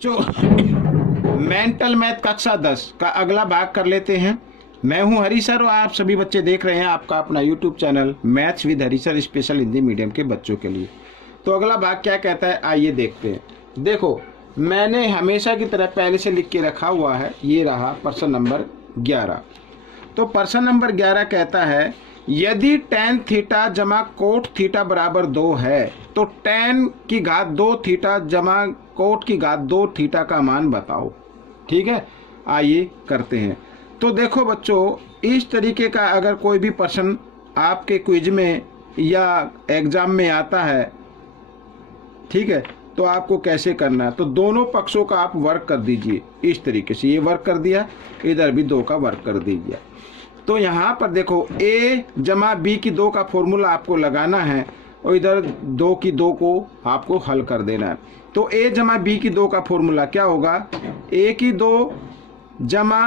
जो mental math कक्षा 10 का अगला भाग कर लेते हैं। मैं हूं हरी सर और आप सभी बच्चे देख रहे हैं आपका अपना YouTube channel maths with Hari sir special Hindi medium के बच्चों के लिए। तो अगला भाग क्या कहता है आइए देखते हैं। देखो मैंने हमेशा की तरह पहले से लिख के रखा हुआ है, ये रहा प्रश्न नंबर 11। तो प्रश्न नंबर 11 कहता है यदि tan थीटा जमा कोट थीटा बराबर 2 है तो tan की घात 2 थीटा जमा कोट की घात 2 थीटा का मान बताओ। ठीक है, आइए करते हैं। तो देखो बच्चों, इस तरीके का अगर कोई भी प्रश्न आपके क्विज में या एग्जाम में आता है, ठीक है, तो आपको कैसे करना है, तो दोनों पक्षों का आप वर्क कर दीजिए। इस तरीके से ये वर्क कर दिया, इधर भी 2 का वर्क कर दीजिए। तो यहाँ पर देखो a जमा b की 2 का फॉर्मूला आपको लगाना है और इधर 2 की 2 को आपको हल कर देना है। तो a जमा b की 2 का फॉर्मूला क्या होगा, a की 2 जमा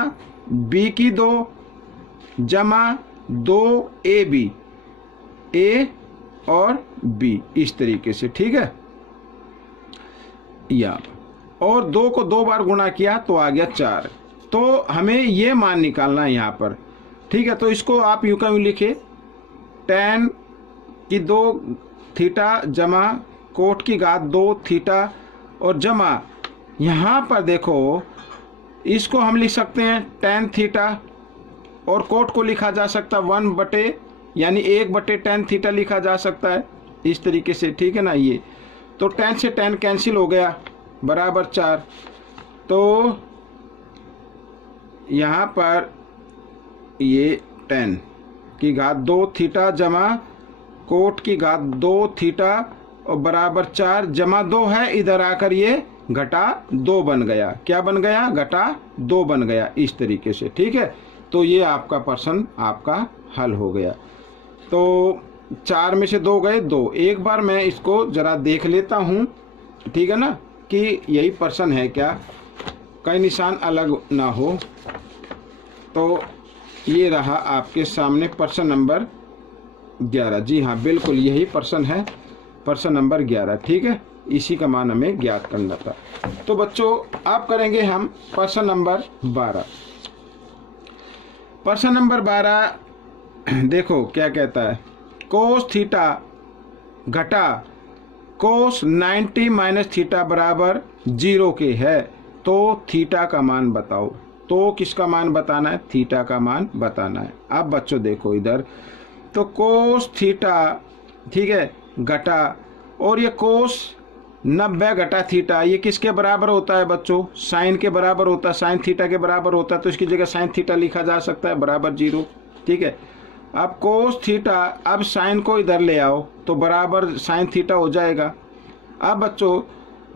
b की 2 जमा 2ab, a और b, इस तरीके से। ठीक है, या और 2 को 2 बार गुणा किया तो आ गया 4। तो हमें ये मान निकालना है यहाँ पर। ठीक है, तो इसको आप यूं का यूं लिखे, tan की 2 थीटा जमा कोट की घात 2 थीटा और जमा, यहाँ पर देखो इसको हम लिख सकते हैं tan थीटा और कोट को लिखा जा सकता है 1 बटे यानी 1 बटे tan थीटा लिखा जा सकता है इस तरीके से। ठीक है ना, ये तो tan से tan कैंसिल हो गया बराबर 4। तो यहाँ पर ये tan की घात 2 थीटा जमा कोट की घात 2 थीटा और बराबर 4 जमा 2 है, इधर आकर ये घटा 2 बन गया। क्या बन गया, घटा 2 बन गया इस तरीके से। ठीक है, तो ये आपका प्रश्न आपका हल हो गया। तो 4 में से 2 गए 2। एक बार मैं इसको जरा देख लेता हूँ, ठीक है ना, कि यही प्रश्न है क्या, कई निशान अलग ना हो। तो ये रहा आपके सामने प्रश्न नंबर 11। जी हाँ, बिल्कुल यही प्रश्न है, प्रश्न नंबर 11। ठीक है, इसी का मान हमें ज्ञात करना था। तो बच्चों अब करेंगे हम प्रश्न नंबर 12। प्रश्न नंबर 12 देखो क्या कहता है, कोस थीटा घटा कोस 90 माइनस थीटा बराबर 0 के है तो थीटा का मान बताओ। तो किसका मान बताना है, थीटा का मान बताना है। अब बच्चों देखो इधर, तो कोस थीटा, ठीक है, घटा और ये कोस 90 घटा थीटा, ये किसके बराबर होता है बच्चों, साइन के बराबर होता है, साइन थीटा के बराबर होता है। तो इसकी जगह साइन थीटा लिखा जा सकता है बराबर 0। ठीक है, अब कोस थीटा, अब साइन को इधर ले आओ तो बराबर साइन थीटा हो जाएगा। अब बच्चों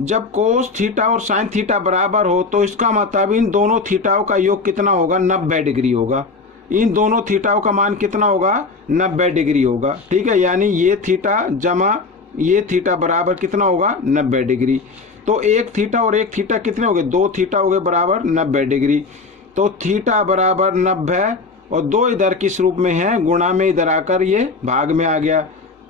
जब कोस थीटा और साइन थीटा बराबर हो तो इसका मतलब इन दोनों थीटाओं का योग कितना होगा, 90 डिग्री होगा। इन दोनों थीटाओं का मान कितना होगा, 90 डिग्री होगा। ठीक है, यानी ये थीटा जमा ये थीटा बराबर कितना होगा, 90 डिग्री। तो एक थीटा और एक थीटा कितने हो गए, 2 थीटा हो गए बराबर 90 डिग्री। तो थीटा बराबर 90 और 2 इधर किस रूप में है, गुणा में, इधर आकर ये भाग में आ गया।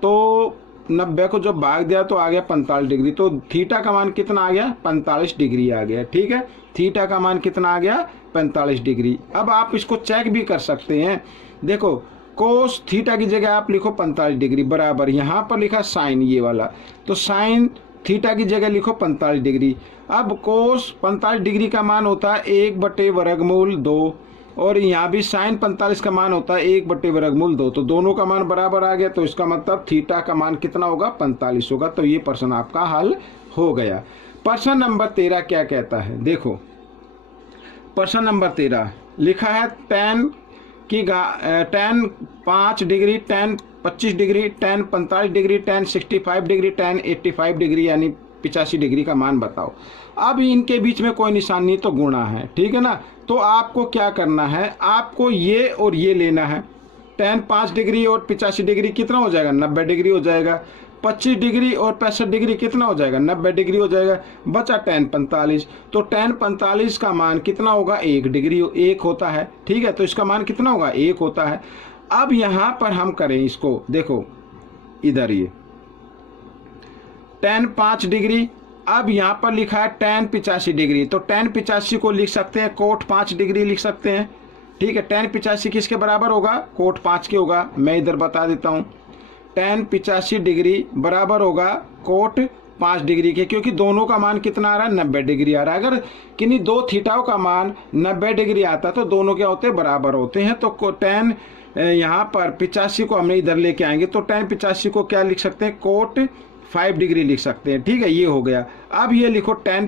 तो 90 को जब भाग दिया तो आ गया 45 डिग्री। तो थीटा का मान कितना आ गया, 45 डिग्री आ गया। ठीक है, थीटा का मान कितना आ गया, 45 डिग्री। अब आप इसको चेक भी कर सकते हैं। देखो कोस थीटा की जगह आप लिखो 45 डिग्री बराबर, यहाँ पर लिखा साइन ये वाला, तो साइन थीटा की जगह लिखो 45 डिग्री। अब कोस 45 डिग्री का मान होता है 1 बटे वर्गमूल 2 और यहाँ भी साइन 45 का मान होता है 1 बटे वर्गमूल 2। तो दोनों का मान बराबर आ गया, तो इसका मतलब थीटा का मान कितना होगा, 45 होगा। तो ये प्रश्न आपका हल हो गया। प्रश्न नंबर 13 क्या कहता है, देखो प्रश्न नंबर 13 लिखा है tan की tan 5 degree, tan 25 degree, tan 45 degree, tan 65 degree, tan 85 degree यानी 85 डिग्री का मान बताओ। अब इनके बीच में कोई निशान नहीं तो गुणा है। ठीक है ना, तो आपको क्या करना है, आपको ये और ये लेना है। tan 5 डिग्री और 85 डिग्री कितना हो जाएगा, 90 डिग्री हो जाएगा। 25 डिग्री और 65 डिग्री कितना हो जाएगा, 90 डिग्री हो जाएगा। बचा tan 45, तो tan 45 का मान कितना होगा, 1 डिग्री 1 होता है। ठीक है, तो इसका मान कितना होगा, 1 होता है। अब यहाँ पर हम करें इसको, देखो इधर ये tan 5 डिग्री अब यहाँ पर लिखा है tan 85 डिग्री, तो tan 85 को लिख सकते हैं कोट 5 डिग्री लिख सकते हैं। ठीक है, tan 85 किसके बराबर होगा? कोट 5 के होगा। मैं इधर बता देता हूँ, tan 85 डिग्री बराबर होगा कोट 5 डिग्री के, क्योंकि दोनों का मान कितना आ रहा है? 90 डिग्री आ रहा है। अगर किन्हीं दो थीटाओं का मान 90 डिग्री आता तो दोनों क्या होते हैं? बराबर होते हैं। तो tan यहाँ पर 85 को हमने इधर लेके आएंगे, तो tan 85 को क्या लिख सकते हैं? कोट 5 डिग्री लिख सकते हैं। ठीक है, ये हो गया। अब ये लिखो tan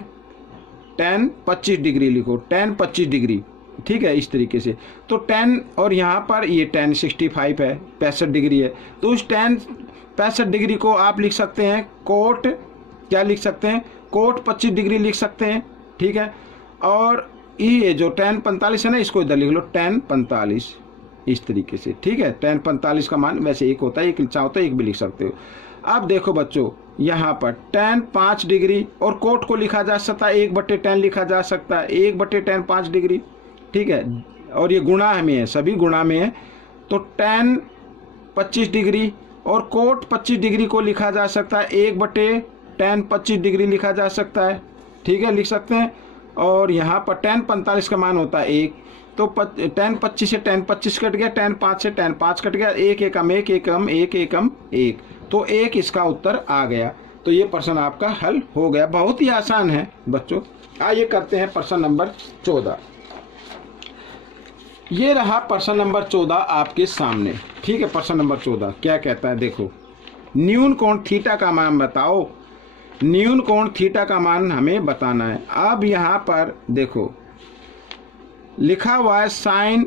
25 डिग्री लिखो, tan 25 डिग्री। ठीक है, इस तरीके से। तो tan, और यहाँ पर ये tan 65 है, 65 डिग्री है, तो उस tan 65 डिग्री को आप लिख सकते हैं कोट, क्या लिख सकते हैं? कोट 25 डिग्री लिख सकते हैं। ठीक है, और ये जो tan 45 है ना, इसको इधर लिख लो tan 45, इस तरीके से। ठीक है, tan 45 का मान वैसे एक होता है, एक चाहो तो एक भी लिख सकते हो। अब देखो बच्चों, यहाँ पर tan 5 डिग्री, और कोट को लिखा जा सकता है 1/tan लिखा जा सकता है, 1/tan 5 डिग्री। ठीक है, और ये गुणा में है, सभी गुणा में है। तो tan 25 डिग्री और कोट 25 डिग्री को लिखा जा सकता है 1/tan 25 डिग्री लिखा जा सकता है। ठीक है, लिख सकते हैं। और यहाँ पर tan 45 का मान होता है 1, तो tan 25 से tan 25 कट गया, tan 5 से tan 5 कट गया, 1 एकम 1 एकम 1 एकम 1, तो 1 इसका उत्तर आ गया। तो ये प्रश्न आपका हल हो गया। बहुत ही आसान है बच्चों। आइए करते हैं प्रश्न नंबर 14। ये रहा प्रश्न नंबर 14 आपके सामने। ठीक है, प्रश्न नंबर 14 क्या कहता है? देखो, न्यून कोण थीटा का मान बताओ। न्यून कोण थीटा का मान हमें बताना है। अब यहाँ पर देखो लिखा हुआ है साइन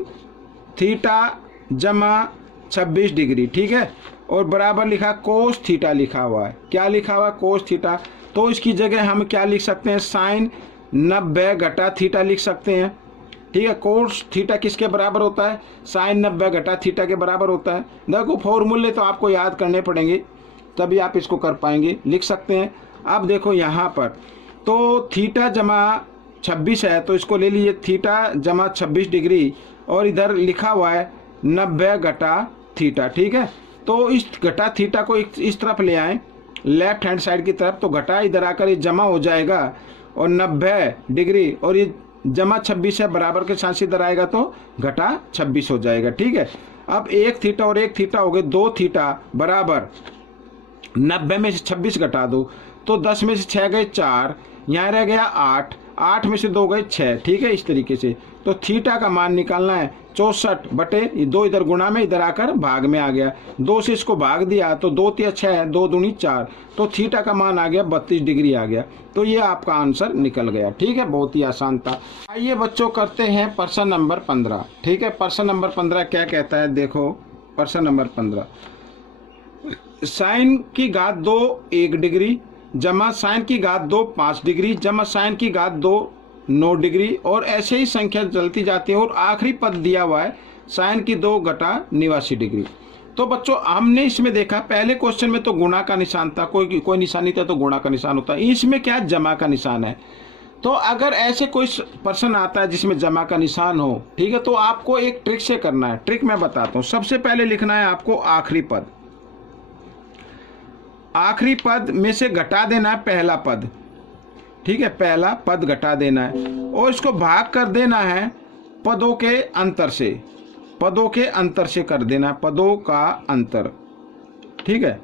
थीटा जमा 26 डिग्री। ठीक है, और बराबर लिखा कोस थीटा लिखा हुआ है। क्या लिखा हुआ है? Cos theta. तो इसकी जगह हम क्या लिख सकते हैं? साइन 90 घटा थीटा लिख सकते हैं। ठीक है, कोस थीटा किसके बराबर होता है? साइन 90 घटा थीटा के बराबर होता है। देखो, फॉर्मूले तो आपको याद करने पड़ेंगे, तभी आप इसको कर पाएंगे। लिख सकते हैं। अब देखो यहाँ पर तो थीटा जमा 26 है, तो इसको ले लीजिए थीटा जमा 26 डिग्री, और इधर लिखा हुआ है 90 घटा थीटा। ठीक है, तो इस घटा थीटा को इस तरफ ले आए, लेफ्ट हैंड साइड की तरफ, तो घटा इधर आकर ये जमा हो जाएगा, और 90 डिग्री और ये जमा 26 है, बराबर के साथ इधर आएगा तो घटा 26 हो जाएगा। ठीक है, अब एक थीटा और एक थीटा हो गए 2 थीटा बराबर 90 में से 26 घटा दो, तो 10 में से 6 गए 4, यहाँ रह गया 8, 8 में से 2 गए 6। ठीक है, इस तरीके से। तो थीटा का मान निकालना है 64/2, इधर गुणा में, इधर आकर भाग में आ गया, 2 से इसको भाग दिया तो 2 तिया 6, 2 दूनी 4, तो थीटा का मान आ गया 32 डिग्री आ गया। तो ये आपका आंसर निकल गया। ठीक है, बहुत ही आसान था। आइए बच्चों करते हैं प्रश्न नंबर 15। ठीक है, प्रश्न नंबर 15 क्या कहता है? देखो, प्रश्न नंबर 15, साइन की घात 2 1 डिग्री जमा साइन की घात 2 5 डिग्री जमा साइन की घात 2 9 डिग्री, और ऐसे ही संख्या चलती जाती है, और आखिरी पद दिया हुआ है साइन की 2 घटा 89 डिग्री। तो बच्चों हमने इसमें देखा, पहले क्वेश्चन में तो गुणा का निशान था, कोई निशान नहीं था, तो गुणा का निशान होता है। इसमें क्या जमा का निशान है। तो अगर ऐसे कोई प्रश्न आता है जिसमें जमा का निशान हो, ठीक है, तो आपको एक ट्रिक से करना है। ट्रिक मैं बताता हूँ। सबसे पहले लिखना है आपको आखिरी पद, आखिरी पद में से घटा देना है पहला पद। ठीक है, पहला पद घटा देना है, और इसको भाग कर देना है पदों के अंतर से, पदों के अंतर से कर देना है, पदों का अंतर। ठीक है,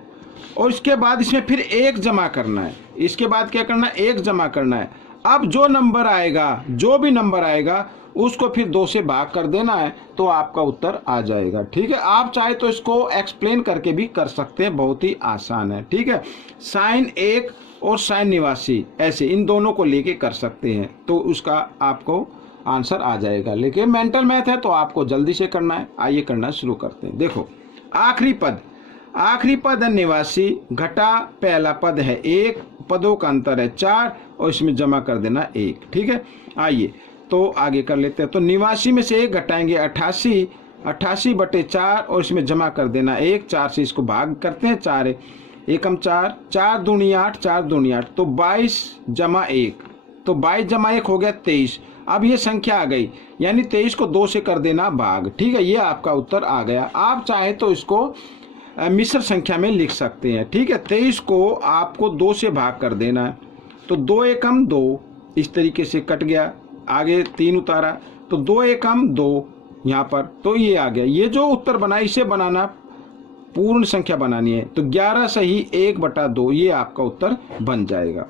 और इसके बाद इसमें फिर 1 जमा करना है। इसके बाद क्या करना है? 1 जमा करना है। अब जो नंबर आएगा, जो भी नंबर आएगा, उसको फिर 2 से भाग कर देना है, तो आपका उत्तर आ जाएगा। ठीक है, आप चाहे तो इसको एक्सप्लेन करके भी कर सकते हैं, बहुत ही आसान है। ठीक है, साइन 1 और साइन 89 ऐसे इन दोनों को लेके कर सकते हैं, तो उसका आपको आंसर आ जाएगा। लेकिन मेंटल मैथ है तो आपको जल्दी से करना है। आइए करना शुरू करते हैं। देखो, आखिरी पद है 89 घटा पहला पद है 1, पदों का अंतर है 4, और इसमें जमा कर देना 1। ठीक है, आइए तो आगे कर लेते हैं। तो 89 में से 1 घटाएंगे 88, 88/4, और इसमें जमा कर देना 1, 4 से इसको भाग करते हैं, 4 एकम 4, 4 दूनी 8, 4 दूनी 8, तो 22 जमा 1, तो 22 जमा 1 हो गया 23। अब ये संख्या आ गई, यानी 23 को 2 से कर देना भाग। ठीक है, ये आपका उत्तर आ गया। आप चाहे तो इसको मिश्र संख्या में लिख सकते हैं। ठीक है, 23 को आपको 2 से भाग कर देना है, तो 2 एकम 2 इस तरीके से कट गया, आगे 3 उतारा तो 2 एकम 2 यहाँ पर, तो ये आ गया। ये जो उत्तर बना इसे बनाना पूर्ण संख्या बनानी है, तो 11 सही 1/2 ये आपका उत्तर बन जाएगा।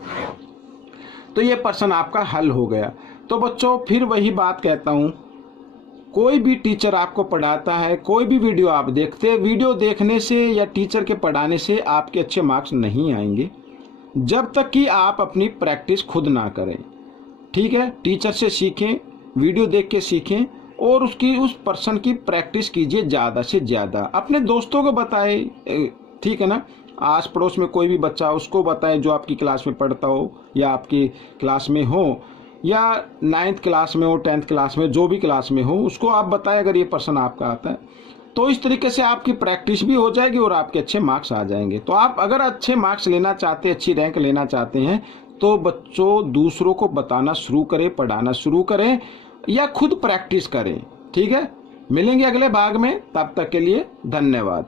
तो ये प्रश्न आपका हल हो गया। तो बच्चों फिर वही बात कहता हूँ, कोई भी टीचर आपको पढ़ाता है, कोई भी वीडियो आप देखते हैं, वीडियो देखने से या टीचर के पढ़ाने से आपके अच्छे मार्क्स नहीं आएंगे जब तक कि आप अपनी प्रैक्टिस खुद ना करें। ठीक है, टीचर से सीखें, वीडियो देख के सीखें और उस पर्सन की प्रैक्टिस कीजिए ज़्यादा से ज़्यादा। अपने दोस्तों को बताएं, ठीक है ना, आस पड़ोस में कोई भी बच्चा उसको बताएं जो आपकी क्लास में पढ़ता हो या आपकी क्लास में हो, या 9th क्लास में हो, 10th क्लास में, जो भी क्लास में हो, उसको आप बताएं अगर ये पर्सन आपका आता है। तो इस तरीके से आपकी प्रैक्टिस भी हो जाएगी और आपके अच्छे मार्क्स आ जाएंगे। तो आप अगर अच्छे मार्क्स लेना चाहते हैं, अच्छी रैंक लेना चाहते हैं, तो बच्चों दूसरों को बताना शुरू करें, पढ़ाना शुरू करें या खुद प्रैक्टिस करें। ठीक है, मिलेंगे अगले भाग में, तब तक के लिए धन्यवाद।